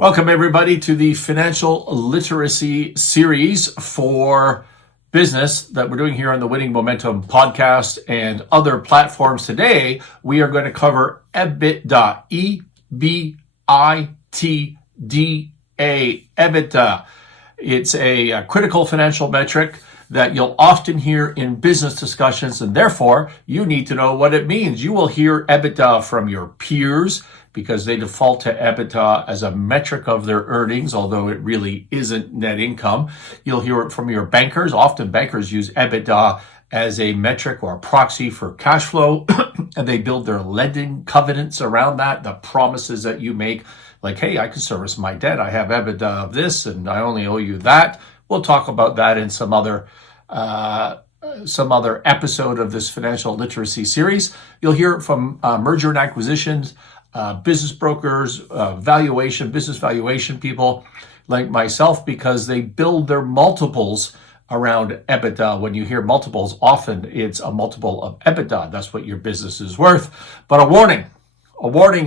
Welcome, everybody, to the financial literacy series for business that we're doing here on the Winning Momentum podcast and other platforms. Today, we are going to cover EBITDA, E-B-I-T-D-A, EBITDA. It's a critical financial metric that you'll often hear in business discussions, and therefore, you need to know what it means. You will hear EBITDA from your peers, because they default to EBITDA as a metric of their earnings, although it really isn't net income. You'll hear it from your bankers. Often bankers use EBITDA as a metric or a proxy for cash flow, and they build their lending covenants around that, the promises that you make, like, hey, I can service my debt. I have EBITDA of this, and I only owe you that. We'll talk about that in some other episode of this financial literacy series. You'll hear it from merger and acquisitions, business brokers, business valuation people like myself, because they build their multiples around EBITDA. When you hear multiples, often it's a multiple of EBITDA. That's what your business is worth. But a warning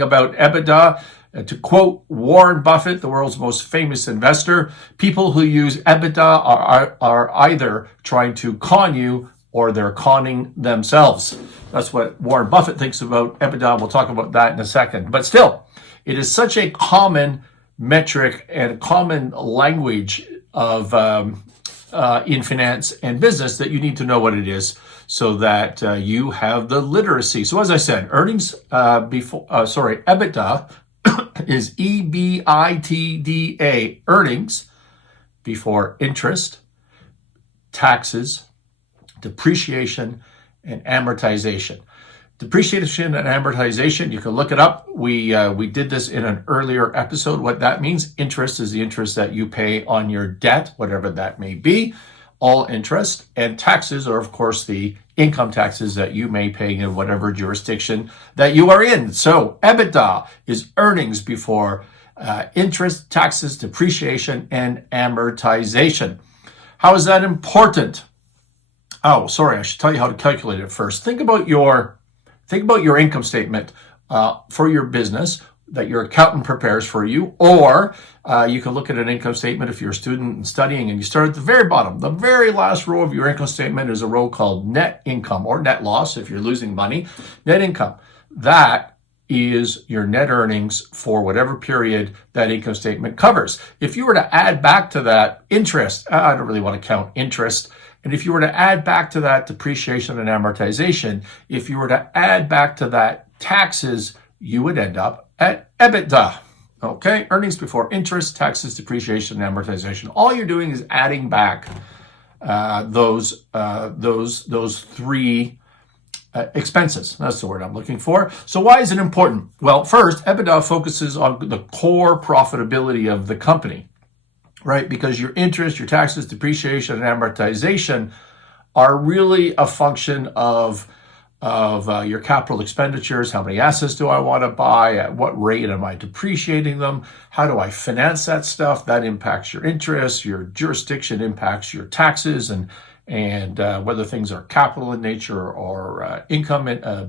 about EBITDA. To quote Warren Buffett, the world's most famous investor, people who use EBITDA are either trying to con you or they're conning themselves. That's what Warren Buffett thinks about EBITDA. We'll talk about that in a second. But still, it is such a common metric and common language of in finance and business that you need to know what it is so that you have the literacy. So as I said, EBITDA is EBITDA, earnings before interest, taxes, depreciation, and amortization. Depreciation and amortization, you can look it up. We did this in an earlier episode. What that means, interest is the interest that you pay on your debt, whatever that may be, all interest. And taxes are, of course, the income taxes that you may pay in whatever jurisdiction that you are in. So EBITDA is earnings before interest, taxes, depreciation, and amortization. How is that important? Oh, sorry, I should tell you how to calculate it first. Think about your income statement for your business that your accountant prepares for you, or you can look at an income statement if you're a student and studying, and you start at the very bottom. The very last row of your income statement is a row called net income or net loss if you're losing money. Net income. That is your net earnings for whatever period that income statement covers. If you were to add back to that interest, I don't really want to count interest. And if you were to add back to that depreciation and amortization, if you were to add back to that taxes, you would end up at EBITDA. Okay, earnings before interest, taxes, depreciation, and amortization. All you're doing is adding back those three expenses. That's the word I'm looking for. So why is it important? Well, first, EBITDA focuses on the core profitability of the company, right? Because your interest, your taxes, depreciation, and amortization are really a function of your capital expenditures. How many assets do I want to buy? At what rate am I depreciating them? How do I finance that stuff? That impacts your interest. Your jurisdiction impacts your taxes, and whether things are capital in nature or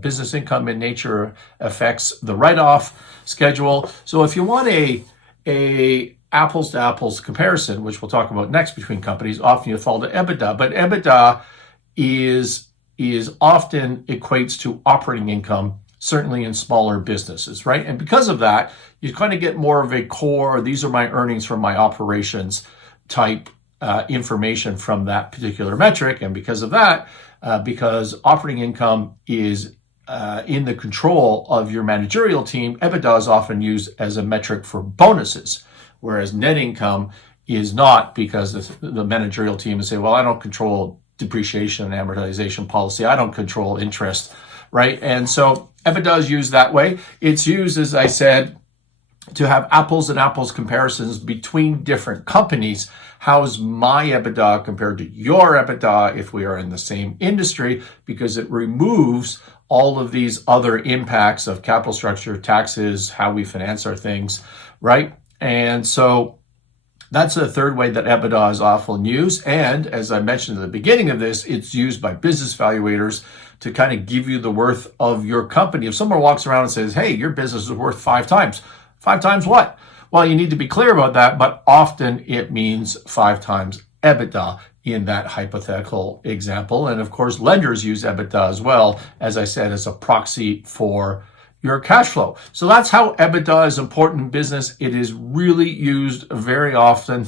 business income in nature affects the write-off schedule. So if you want a apples to apples comparison, which we'll talk about next between companies, often you fall to EBITDA, but EBITDA is often equates to operating income, certainly in smaller businesses, right? And because of that, you kind of get more of a core, these are my earnings from my operations type information from that particular metric. And because of that, because operating income is in the control of your managerial team, EBITDA is often used as a metric for bonuses, whereas net income is not, because the managerial team would say, well, I don't control depreciation and amortization policy. I don't control interest, right? And so EBITDA is used that way. It's used, as I said, to have apples and apples comparisons between different companies. How is my EBITDA compared to your EBITDA if we are in the same industry? Because it removes all of these other impacts of capital structure, taxes, how we finance our things, right? And so that's the third way that EBITDA is often used. And as I mentioned at the beginning of this, it's used by business valuators to kind of give you the worth of your company. If someone walks around and says, hey, your business is worth 5 times. 5 times what? Well, you need to be clear about that, but often it means 5 times EBITDA in that hypothetical example. And of course, lenders use EBITDA as well, as I said, as a proxy for your cash flow. So that's how EBITDA is important in business. It is really used very often.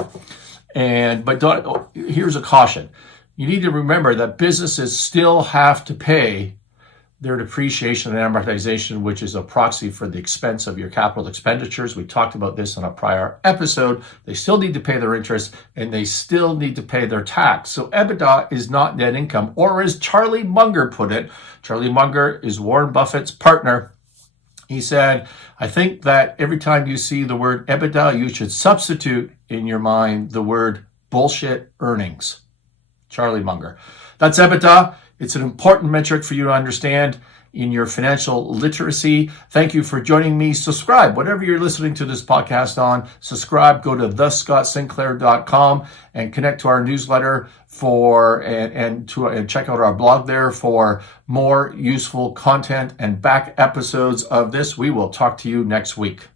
But here's a caution. You need to remember that businesses still have to pay their depreciation and amortization, which is a proxy for the expense of your capital expenditures. We talked about this in a prior episode. They still need to pay their interest and they still need to pay their tax. So EBITDA is not net income, or as Charlie Munger put it, Charlie Munger is Warren Buffett's partner. He said, I think that every time you see the word EBITDA, you should substitute in your mind the word bullshit earnings. Charlie Munger. That's EBITDA. It's an important metric for you to understand in your financial literacy. Thank you for joining me. Subscribe, whatever you're listening to this podcast on. Subscribe, go to thescottsinclair.com and connect to our newsletter and check out our blog there for more useful content and back episodes of this. We will talk to you next week.